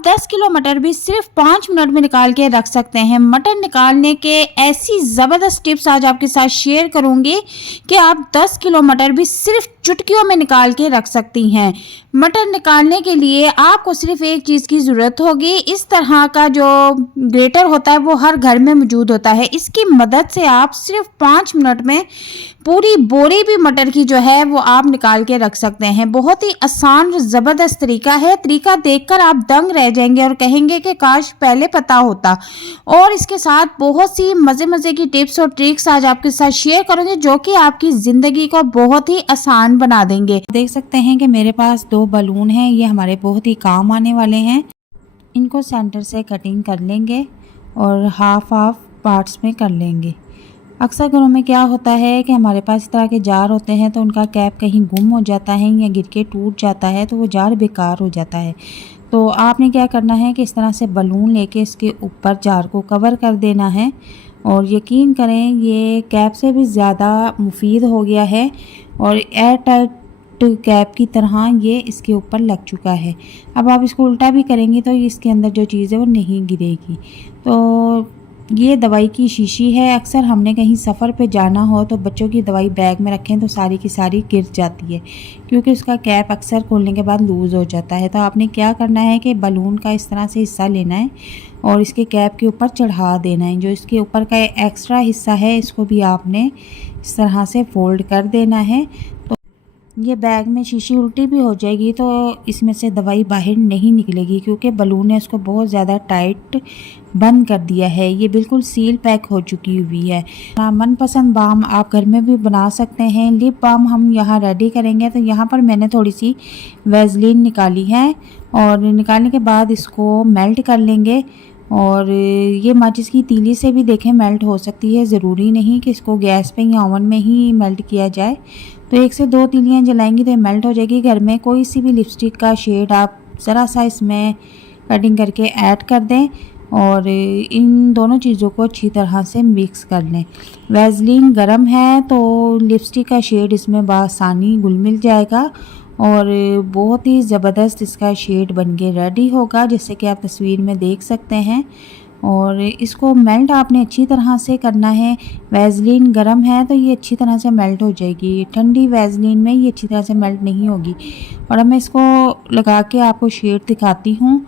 आप 10 किलो मटर भी सिर्फ 5 मिनट में निकाल के रख सकते हैं। मटर निकालने के ऐसी ज़बरदस्त टिप्स आज आपके साथ शेयर करूंगी कि आप 10 किलो मटर भी सिर्फ चुटकियों में निकाल के रख सकती हैं। मटर निकालने के लिए आपको सिर्फ एक चीज़ की ज़रूरत होगी। इस तरह का जो ग्रेटर होता है वो हर घर में मौजूद होता है। इसकी मदद से आप सिर्फ 5 मिनट में पूरी बोरी भी मटर की जो है वो आप निकाल के रख सकते हैं। बहुत ही आसान ज़बरदस्त तरीका है। तरीका देखकर आप दंग रह जाएंगे और कहेंगे कि काश पहले पता होता। और इसके साथ बहुत सी मज़े की टिप्स और ट्रिक्स आज आपके साथ शेयर करूंगी जो कि आपकी ज़िंदगी को बहुत ही आसान बना देंगे। देख सकते हैं कि मेरे पास 2 बलून हैं। ये हमारे बहुत ही काम आने वाले हैं। इनको सेंटर से कटिंग कर लेंगे और हाफ पार्ट्स में कर लेंगे। अक्सर घरों में क्या होता है कि हमारे पास इस तरह के जार होते हैं तो उनका कैप कहीं गुम हो जाता है या गिर के टूट जाता है तो वो जार बेकार हो जाता है। तो आपने क्या करना है कि इस तरह से बलून लेके इसके ऊपर जार को कवर कर देना है और यकीन करें ये कैप से भी ज़्यादा मुफीद हो गया है और एयर टाइट कैप की तरह ये इसके ऊपर लग चुका है। अब आप इसको उल्टा भी करेंगे तो इसके अंदर जो चीज़ है वो नहीं गिरेगी। तो ये दवाई की शीशी है। अक्सर हमने कहीं सफ़र पे जाना हो तो बच्चों की दवाई बैग में रखें तो सारी की सारी गिर जाती है क्योंकि उसका कैप अक्सर खोलने के बाद लूज़ हो जाता है। तो आपने क्या करना है कि बलून का इस तरह से हिस्सा लेना है और इसके कैप के ऊपर चढ़ा देना है। जो इसके ऊपर का एक्स्ट्रा हिस्सा है इसको भी आपने इस तरह से फोल्ड कर देना है। तो ये बैग में शीशी उल्टी भी हो जाएगी तो इसमें से दवाई बाहर नहीं निकलेगी क्योंकि बलून ने इसको बहुत ज़्यादा टाइट बंद कर दिया है। ये बिल्कुल सील पैक हो चुकी हुई है। मनपसंद बाम आप घर में भी बना सकते हैं। लिप बाम हम यहाँ रेडी करेंगे तो यहाँ पर मैंने थोड़ी सी वैसलीन निकाली है और निकालने के बाद इसको मेल्ट कर लेंगे। और ये माचिस की तीली से भी देखें मेल्ट हो सकती है। ज़रूरी नहीं कि इसको गैस पे या ओवन में ही मेल्ट किया जाए। तो 1 से 2 तीलियाँ जलाएंगी तो ये मेल्ट हो जाएगी। घर में कोई सी भी लिपस्टिक का शेड आप ज़रा सा इसमें कटिंग करके ऐड कर दें और इन दोनों चीज़ों को अच्छी तरह से मिक्स कर लें। वैसलीन गरम है तो लिपस्टिक का शेड इसमें बआसानी घुल मिल जाएगा और बहुत ही ज़बरदस्त इसका शेड बन के रेडी होगा जैसे कि आप तस्वीर में देख सकते हैं। और इसको मेल्ट आपने अच्छी तरह से करना है। वैसलीन गरम है तो ये अच्छी तरह से मेल्ट हो जाएगी। ठंडी वैसलीन में ये अच्छी तरह से मेल्ट नहीं होगी। और अब मैं इसको लगा के आपको शेड दिखाती हूँ।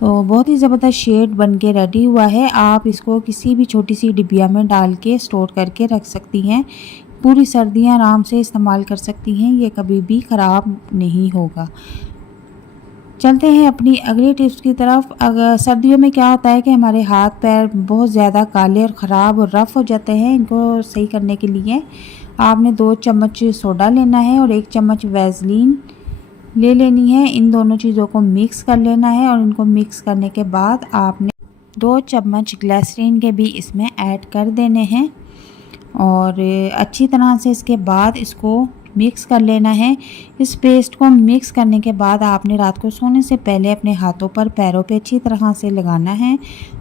तो बहुत ही ज़बरदस्त शेड बन के रेडी हुआ है। आप इसको किसी भी छोटी सी डिबिया में डाल के स्टोर करके रख सकती हैं। पूरी सर्दियाँ आराम से इस्तेमाल कर सकती हैं। ये कभी भी ख़राब नहीं होगा। चलते हैं अपनी अगली टिप्स की तरफ। अगर सर्दियों में क्या होता है कि हमारे हाथ पैर बहुत ज़्यादा काले और ख़राब और रफ़ हो जाते हैं। इनको सही करने के लिए आपने 2 चम्मच सोडा लेना है और 1 चम्मच वैसलीन ले लेनी है। इन दोनों चीज़ों को मिक्स कर लेना है और इनको मिक्स करने के बाद आपने 2 चम्मच ग्लिसरीन के भी इसमें ऐड कर देने हैं और अच्छी तरह से इसके बाद इसको मिक्स कर लेना है। इस पेस्ट को मिक्स करने के बाद आपने रात को सोने से पहले अपने हाथों पर पैरों पे अच्छी तरह से लगाना है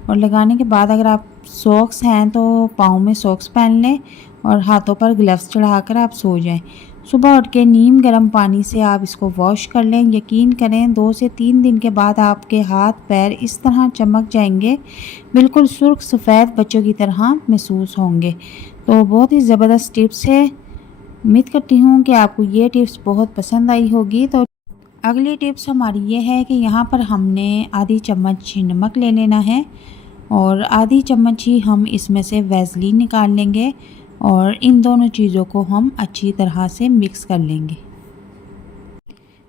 और लगाने के बाद अगर आप सॉक्स हैं तो पाँव में सॉक्स पहन लें और हाथों पर ग्लव्स चढ़ाकर आप सो जाएं। सुबह उठ के नीम गर्म पानी से आप इसको वॉश कर लें। यकीन करें 2 से 3 दिन के बाद आपके हाथ पैर इस तरह चमक जाएंगे, बिल्कुल सुर्ख सफ़ेद बच्चों की तरह महसूस होंगे। तो बहुत ही ज़बरदस्त टिप्स है। उम्मीद करती हूँ कि आपको ये टिप्स बहुत पसंद आई होगी। तो अगली टिप्स हमारी ये है कि यहाँ पर हमने आधी चम्मच नमक ले लेना है और आधी चम्मच ही हम इसमें से वैसलीन निकाल लेंगे और इन दोनों चीज़ों को हम अच्छी तरह से मिक्स कर लेंगे।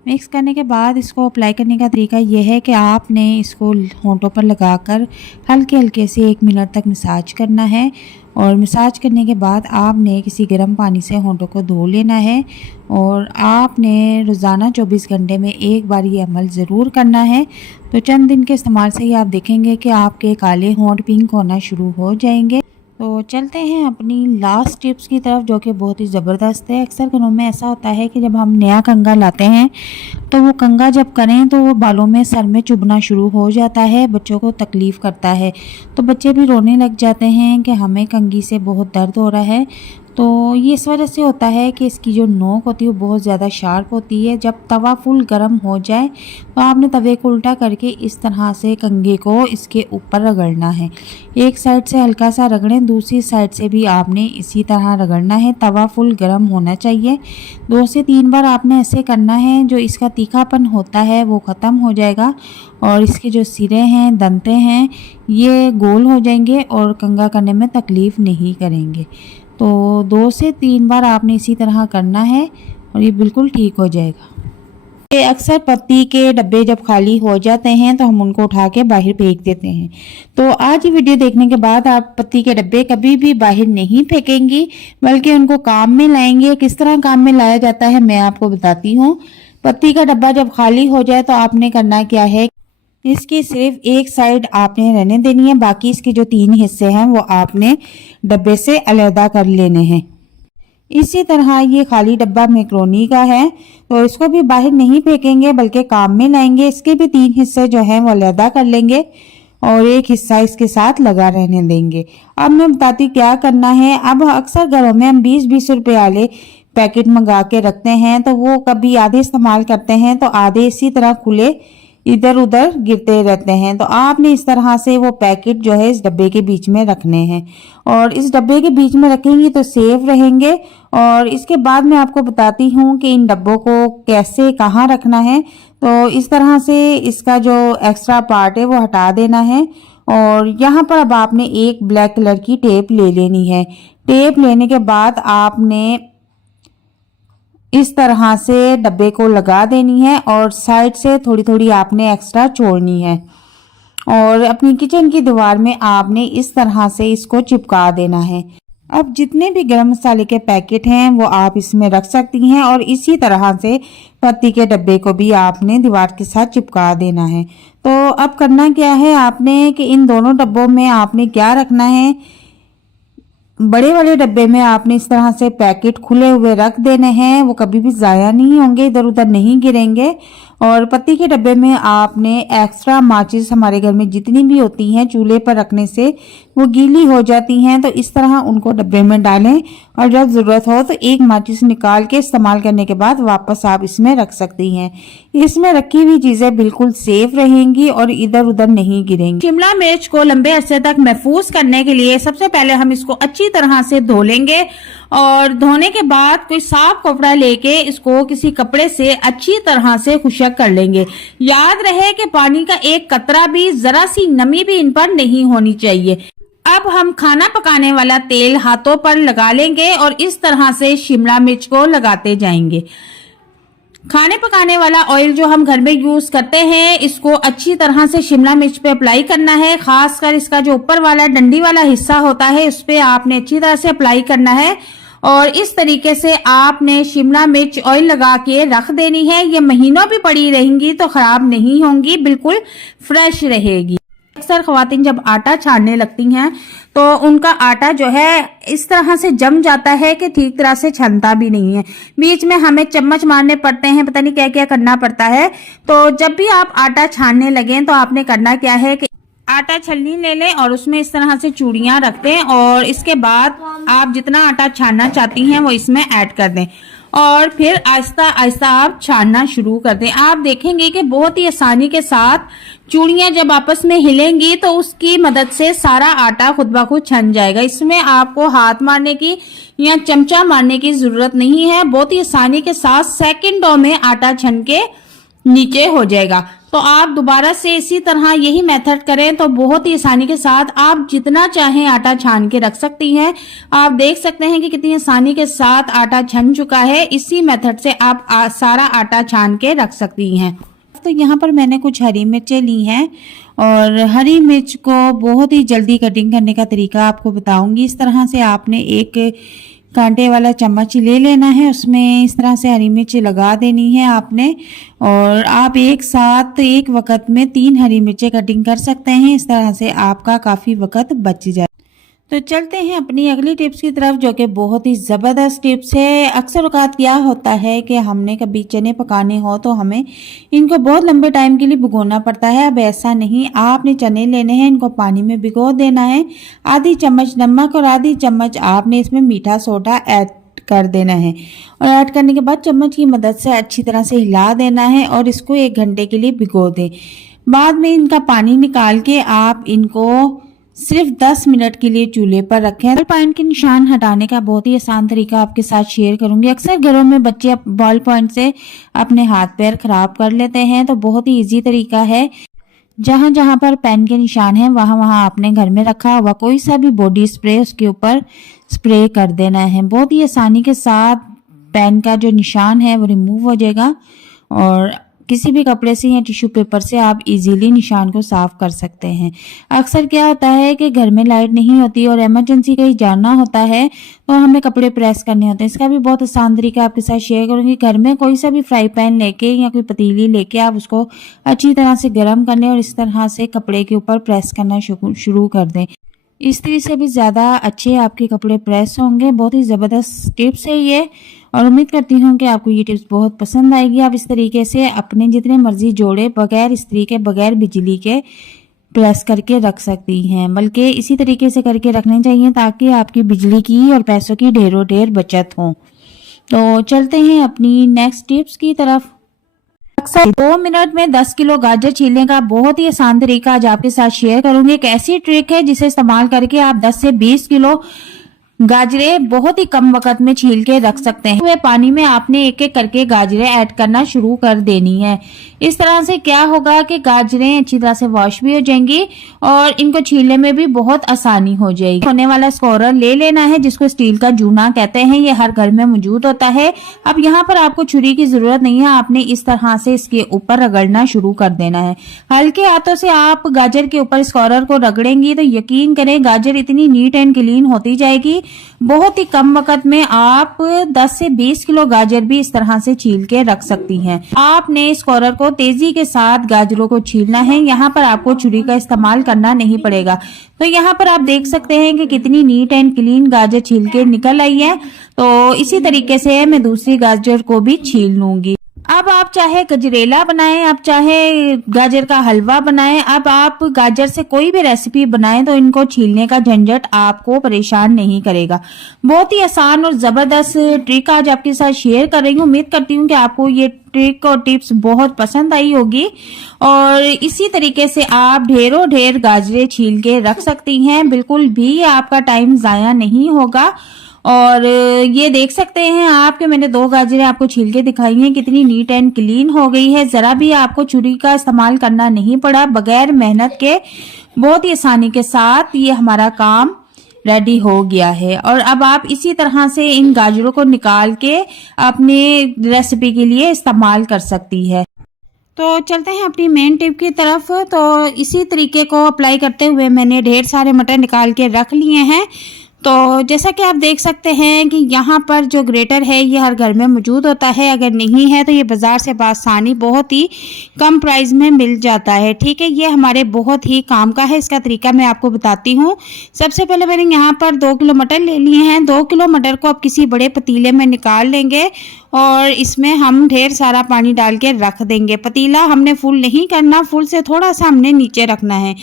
मिक्स करने के बाद इसको अप्लाई करने का तरीका यह है कि आपने इसको होंठों पर लगाकर हल्के हल्के से 1 मिनट तक मसाज करना है और मसाज करने के बाद आपने किसी गर्म पानी से होंठों को धो लेना है और आपने रोज़ाना 24 घंटे में एक बार ये अमल ज़रूर करना है। तो चंद दिन के इस्तेमाल से ही आप देखेंगे कि आपके काले होंठ पिंक होना शुरू हो जाएंगे। तो चलते हैं अपनी लास्ट टिप्स की तरफ जो कि बहुत ही ज़बरदस्त है। अक्सर घरों में ऐसा होता है कि जब हम नया कंघा लाते हैं तो वो कंघा जब करें तो वो बालों में सर में चुभना शुरू हो जाता है, बच्चों को तकलीफ़ करता है। तो बच्चे भी रोने लग जाते हैं कि हमें कंघी से बहुत दर्द हो रहा है। तो ये इस वजह से होता है कि इसकी जो नोक होती है वो बहुत ज़्यादा शार्प होती है। जब तवा फुल गर्म हो जाए तो आपने तवे को उल्टा करके इस तरह से कंघे को इसके ऊपर रगड़ना है। एक साइड से हल्का सा रगड़ें, दूसरी साइड से भी आपने इसी तरह रगड़ना है। तवा फुल गर्म होना चाहिए। 2 से 3 बार आपने ऐसे करना है, जो इसका तीखापन होता है वो ख़त्म हो जाएगा और इसके जो सिरे हैं, दंते हैं, ये गोल हो जाएंगे और कंघा करने में तकलीफ़ नहीं करेंगे। तो 2 से 3 बार आपने इसी तरह करना है और ये बिल्कुल ठीक हो जाएगा। ये अक्सर पत्ती के डब्बे जब खाली हो जाते हैं तो हम उनको उठा के बाहर फेंक देते हैं। तो आज ये वीडियो देखने के बाद आप पत्ती के डब्बे कभी भी बाहर नहीं फेंकेंगी, बल्कि उनको काम में लाएंगे। किस तरह काम में लाया जाता है मैं आपको बताती हूँ। पत्ती का डब्बा जब खाली हो जाए तो आपने करना क्या है, इसकी सिर्फ एक साइड आपने रहने देनी है, बाकी इसके जो 3 हिस्से हैं वो आपने डब्बे से अलहदा कर लेने हैं। इसी तरह ये खाली डब्बा मैक्रोनी का है तो इसको भी बाहर नहीं फेंकेंगे बल्कि काम में लाएंगे। इसके भी 3 हिस्से जो हैं वो अलहदा कर लेंगे और एक हिस्सा इसके साथ लगा रहने देंगे। अब मैं बताती क्या करना है। अब अक्सर घरों में हम 20-20 रुपए वाले पैकेट मंगा के रखते हैं, तो वो कभी आधे इस्तेमाल करते हैं तो आधे इसी तरह खुले इधर उधर गिरते रहते हैं। तो आपने इस तरह से वो पैकेट जो है इस डब्बे के बीच में रखने हैं और इस डब्बे के बीच में रखेंगे तो सेफ रहेंगे। और इसके बाद मैं आपको बताती हूँ कि इन डब्बों को कैसे कहाँ रखना है। तो इस तरह से इसका जो एक्स्ट्रा पार्ट है वो हटा देना है और यहाँ पर अब आपने एक ब्लैक कलर की टेप ले लेनी है। टेप लेने के बाद आपने इस तरह से डब्बे को लगा देनी है और साइड से थोड़ी थोड़ी आपने एक्स्ट्रा छोड़नी है और अपनी किचन की दीवार में आपने इस तरह से इसको चिपका देना है। अब जितने भी गरम मसाले के पैकेट हैं वो आप इसमें रख सकती हैं और इसी तरह से पत्ती के डब्बे को भी आपने दीवार के साथ चिपका देना है। तो अब करना क्या है आपने कि इन दोनों डब्बों में आपने क्या रखना है, बड़े वाले डब्बे में आपने इस तरह से पैकेट खुले हुए रख देने हैं, वो कभी भी ज़ाया नहीं होंगे, इधर उधर नहीं गिरेंगे। और पत्ती के डब्बे में आपने एक्स्ट्रा माचिस, हमारे घर में जितनी भी होती हैं चूल्हे पर रखने से वो गीली हो जाती हैं, तो इस तरह उनको डब्बे में डालें और जब ज़रूरत हो तो एक माचिस निकाल के इस्तेमाल करने के बाद वापस आप इसमें रख सकती हैं। इसमें रखी हुई चीज़ें बिल्कुल सेफ रहेंगी और इधर उधर नहीं गिरेंगी। शिमला मिर्च को लंबे अरसे तक महफूज करने के लिए सबसे पहले हम इसको अच्छी तरह से धो लेंगे और धोने के बाद कोई साफ कपड़ा लेके इसको किसी कपड़े से अच्छी तरह से खुशक कर लेंगे। याद रहे कि पानी का एक कतरा भी, जरा सी नमी भी इन पर नहीं होनी चाहिए। अब हम खाना पकाने वाला तेल हाथों पर लगा लेंगे और इस तरह से शिमला मिर्च को लगाते जाएंगे। खाने पकाने वाला ऑयल जो हम घर में यूज करते हैं इसको अच्छी तरह से शिमला मिर्च पे अप्लाई करना है। खासकर इसका जो ऊपर वाला डंडी वाला हिस्सा होता है उस पे आपने अच्छी तरह से अप्लाई करना है और इस तरीके से आपने शिमला मिर्च ऑयल लगा के रख देनी है। ये महीनों भी पड़ी रहेंगी तो खराब नहीं होंगी, बिल्कुल फ्रेश रहेगी। अक्सर ख्वातीन जब आटा छानने लगती हैं तो उनका आटा जो है इस तरह से जम जाता है कि ठीक तरह से छनता भी नहीं है। बीच में हमें चम्मच मारने पड़ते हैं, पता नहीं क्या क्या करना पड़ता है। तो जब भी आप आटा छानने लगें तो आपने करना क्या है कि आटा छलनी ले लें और उसमें इस तरह से चूड़ियां रख दें और इसके बाद आप जितना आटा छानना चाहती हैं वो इसमें ऐड कर दें और फिर आहिस्ता आहिस्ता आप छानना शुरू कर दें। आप देखेंगे कि बहुत ही आसानी के साथ चूड़ियां जब आपस में हिलेंगी तो उसकी मदद से सारा आटा खुद ब खुद छन जाएगा। इसमें आपको हाथ मारने की या चमचा मारने की जरूरत नहीं है, बहुत ही आसानी के साथ सेकंडों में आटा छन के नीचे हो जाएगा। तो आप दोबारा से इसी तरह यही मेथड करें तो बहुत ही आसानी के साथ आप जितना चाहें आटा छान के रख सकती हैं। आप देख सकते हैं कि कितनी आसानी के साथ आटा छन चुका है। इसी मेथड से आप सारा आटा छान के रख सकती हैं। तो यहाँ पर मैंने कुछ हरी मिर्चें ली हैं और हरी मिर्च को बहुत ही जल्दी कटिंग करने का तरीका आपको बताऊंगी। इस तरह से आपने एक कांटे वाला चम्मच ले लेना है, उसमें इस तरह से हरी मिर्च लगा देनी है आपने और आप एक साथ एक वक्त में 3 हरी मिर्चें कटिंग कर सकते हैं। इस तरह से आपका काफ़ी वक्त बच जाए। तो चलते हैं अपनी अगली टिप्स की तरफ, जो कि बहुत ही ज़बरदस्त टिप्स है। अक्सर औक़ात क्या होता है कि हमने कभी चने पकाने हो तो हमें इनको बहुत लंबे टाइम के लिए भिगोना पड़ता है। अब ऐसा नहीं, आपने चने लेने हैं, इनको पानी में भिगो देना है। आधी चम्मच नमक और आधी चम्मच आपने इसमें मीठा सोडा ऐड कर देना है और ऐड करने के बाद चम्मच की मदद से अच्छी तरह से हिला देना है और इसको 1 घंटे के लिए भिगो दें। बाद में इनका पानी निकाल के आप इनको सिर्फ 10 मिनट के लिए चूल्हे पर रखें। बॉल पॉइंट के निशान हटाने का बहुत ही आसान तरीका आपके साथ शेयर करूंगी। अक्सर घरों में बच्चे बॉल पॉइंट से अपने हाथ पैर खराब कर लेते हैं, तो बहुत ही इजी तरीका है। जहां जहां पर पेन के निशान हैं वहां वहां आपने घर में रखा हुआ कोई सा भी बॉडी स्प्रे उसके ऊपर स्प्रे कर देना है। बहुत ही आसानी के साथ पेन का जो निशान है वो रिमूव हो जाएगा और किसी भी कपड़े से या टिश्यू पेपर से आप इजीली निशान को साफ कर सकते हैं। अक्सर क्या होता है कि घर में लाइट नहीं होती और इमरजेंसी कहीं जाना होता है तो हमें कपड़े प्रेस करने होते हैं। इसका भी बहुत आसान तरीका आपके साथ शेयर करूंगी। घर में कोई सा भी फ्राई पैन लेके या कोई पतीली लेके आप उसको अच्छी तरह से गर्म कर लें और इस तरह से कपड़े के ऊपर प्रेस करना शुरू कर दें। इस्त्री से भी ज़्यादा अच्छे आपके कपड़े प्रेस होंगे। बहुत ही ज़बरदस्त टिप्स है ये और उम्मीद करती हूँ कि आपको ये टिप्स बहुत पसंद आएगी। आप इस तरीके से अपने जितने मर्जी जोड़े बगैर इस्त्री के, बगैर बिजली के प्रेस करके रख सकती हैं। बल्कि इसी तरीके से करके रखने चाहिए ताकि आपकी बिजली की और पैसों की ढेरों ढेर बचत हो। तो चलते हैं अपनी नेक्स्ट टिप्स की तरफ। अक्सर 2 मिनट में 10 किलो गाजर छीलने का बहुत ही आसान तरीका आज आपके साथ शेयर करूंगी। एक ऐसी ट्रिक है जिसे इस्तेमाल करके आप 10 से 20 किलो गाजरें बहुत ही कम वक्त में छील के रख सकते हैं। वे पानी में आपने एक एक करके गाजरें ऐड करना शुरू कर देनी है। इस तरह से क्या होगा कि गाजरें अच्छी तरह से वॉश भी हो जाएंगी और इनको छीलने में भी बहुत आसानी हो जाएगी। होने वाला स्कोरर ले लेना है जिसको स्टील का जूना कहते हैं, ये हर घर में मौजूद होता है। अब यहाँ पर आपको छुरी की जरूरत नहीं है, आपने इस तरह से इसके ऊपर रगड़ना शुरू कर देना है। हल्के हाथों से आप गाजर के ऊपर स्कोरर को रगड़ेंगी तो यकीन करें गाजर इतनी नीट एंड क्लीन होती जाएगी। बहुत ही कम वक्त में आप 10 से 20 किलो गाजर भी इस तरह से छील के रख सकती हैं। आपने स्कोरर को तेजी के साथ गाजरों को छीलना है। यहाँ पर आपको छुरी का इस्तेमाल करना नहीं पड़ेगा। तो यहाँ पर आप देख सकते हैं कि कितनी नीट एंड क्लीन गाजर छील के निकल आई है। तो इसी तरीके से मैं दूसरी गाजर को भी छील लूंगी। अब आप चाहे गजरेला बनाएं, आप चाहे गाजर का हलवा बनाएं, अब आप गाजर से कोई भी रेसिपी बनाएं तो इनको छीलने का झंझट आपको परेशान नहीं करेगा। बहुत ही आसान और जबरदस्त ट्रिक आज आपके साथ शेयर कर रही हूँ। उम्मीद करती हूँ कि आपको ये ट्रिक और टिप्स बहुत पसंद आई होगी और इसी तरीके से आप ढेरों ढेर गाजरें छील के रख सकती हैं। बिल्कुल भी आपका टाइम जाया नहीं होगा। और ये देख सकते हैं आप कि मैंने 2 गाजरें आपको छील के दिखाई हैं, कितनी नीट एंड क्लीन हो गई है। जरा भी आपको छुरी का इस्तेमाल करना नहीं पड़ा, बगैर मेहनत के बहुत ही आसानी के साथ ये हमारा काम रेडी हो गया है। और अब आप इसी तरह से इन गाजरों को निकाल के अपने रेसिपी के लिए इस्तेमाल कर सकती है। तो चलते हैं अपनी मेन टिप की तरफ। तो इसी तरीके को अप्लाई करते हुए मैंने ढेर सारे मटर निकाल के रख लिए हैं। तो जैसा कि आप देख सकते हैं कि यहाँ पर जो ग्रेटर है ये हर घर में मौजूद होता है। अगर नहीं है तो ये बाज़ार से बासानी बहुत ही कम प्राइस में मिल जाता है। ठीक है, ये हमारे बहुत ही काम का है। इसका तरीका मैं आपको बताती हूँ। सबसे पहले मैंने यहाँ पर 2 किलो मटर ले लिए हैं। 2 किलो मटर को आप किसी बड़े पतीले में निकाल लेंगे और इसमें हम ढेर सारा पानी डाल के रख देंगे। पतीला हमने फुल नहीं करना, फुल से थोड़ा सा हमने नीचे रखना है।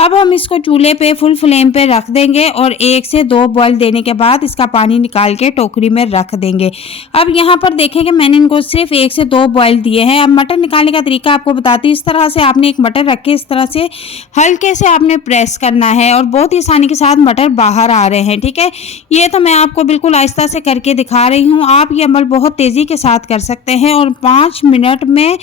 अब हम इसको चूल्हे पे फुल फ्लेम पे रख देंगे और 1 से 2 बॉयल देने के बाद इसका पानी निकाल के टोकरी में रख देंगे। अब यहाँ पर देखें कि मैंने इनको सिर्फ 1 से 2 बॉयल दिए हैं। अब मटर निकालने का तरीका आपको बताती हूँ। इस तरह से आपने एक मटर रख के इस तरह से हल्के से आपने प्रेस करना है और बहुत ही आसानी के साथ मटर बाहर आ रहे हैं। ठीक है, ये तो मैं आपको बिल्कुल आहिस्ता से करके दिखा रही हूँ। आप ये अमल बहुत तेज़ी के साथ कर सकते हैं और 5 मिनट में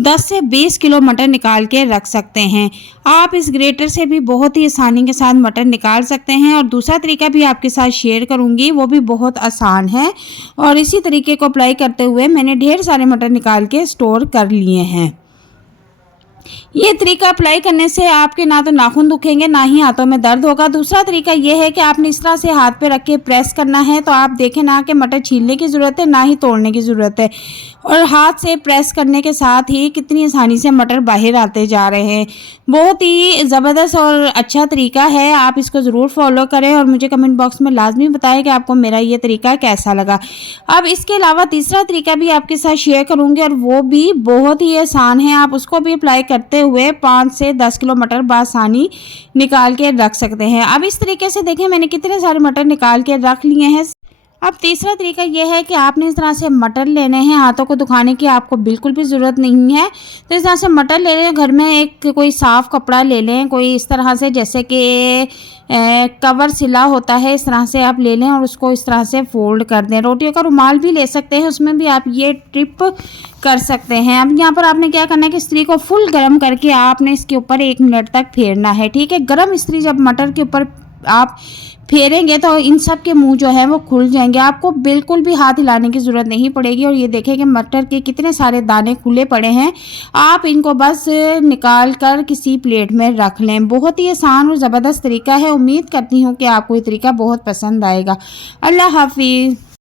10 से 20 किलो मटर निकाल के रख सकते हैं। आप इस ग्रेटर से भी बहुत ही आसानी के साथ मटर निकाल सकते हैं। और दूसरा तरीका भी आपके साथ शेयर करूंगी, वो भी बहुत आसान है। और इसी तरीके को अप्लाई करते हुए मैंने ढेर सारे मटर निकाल के स्टोर कर लिए हैं। ये तरीका अप्लाई करने से आपके ना तो नाखून दुखेंगे ना ही हाथों में दर्द होगा। दूसरा तरीका ये है कि आपने इस तरह से हाथ पे रख के प्रेस करना है, तो आप देखें ना कि मटर छीलने की ज़रूरत है ना ही तोड़ने की ज़रूरत है, और हाथ से प्रेस करने के साथ ही कितनी आसानी से मटर बाहर आते जा रहे हैं। बहुत ही ज़बरदस्त और अच्छा तरीका है, आप इसको ज़रूर फॉलो करें और मुझे कमेंट बॉक्स में लाजमी बताएं कि आपको मेरा ये तरीका कैसा लगा। अब इसके अलावा तीसरा तरीका भी आपके साथ शेयर करूँगी और वो भी बहुत ही आसान है, आप उसको भी अप्लाई करते हुए 5 से 10 किलो मटर बासानी निकाल के रख सकते हैं। अब इस तरीके से देखें मैंने कितने सारे मटर निकाल के रख लिए हैं। अब तीसरा तरीका यह है कि आपने इस तरह से मटर लेने हैं, हाथों को दुखाने की आपको बिल्कुल भी ज़रूरत नहीं है। तो इस तरह से मटर ले लें, घर में एक कोई साफ़ कपड़ा ले लें, कोई इस तरह से जैसे कि कवर सिला होता है, इस तरह से आप ले लें और उसको इस तरह से फोल्ड कर दें। रोटियों का रुमाल भी ले सकते हैं, उसमें भी आप ये टिप कर सकते हैं। अब यहाँ पर आपने क्या करना है कि इस्त्री को फुल गर्म करके आपने इसके ऊपर 1 मिनट तक फेरना है, ठीक है। गर्म इस्त्री जब मटर के ऊपर आप फेरेंगे तो इन सब के मुंह जो है वो खुल जाएंगे, आपको बिल्कुल भी हाथ हिलाने की ज़रूरत नहीं पड़ेगी। और ये देखें कि मटर के कितने सारे दाने खुले पड़े हैं, आप इनको बस निकाल कर किसी प्लेट में रख लें। बहुत ही आसान और ज़बरदस्त तरीका है, उम्मीद करती हूँ कि आपको ये तरीका बहुत पसंद आएगा। अल्लाह हाफिज़।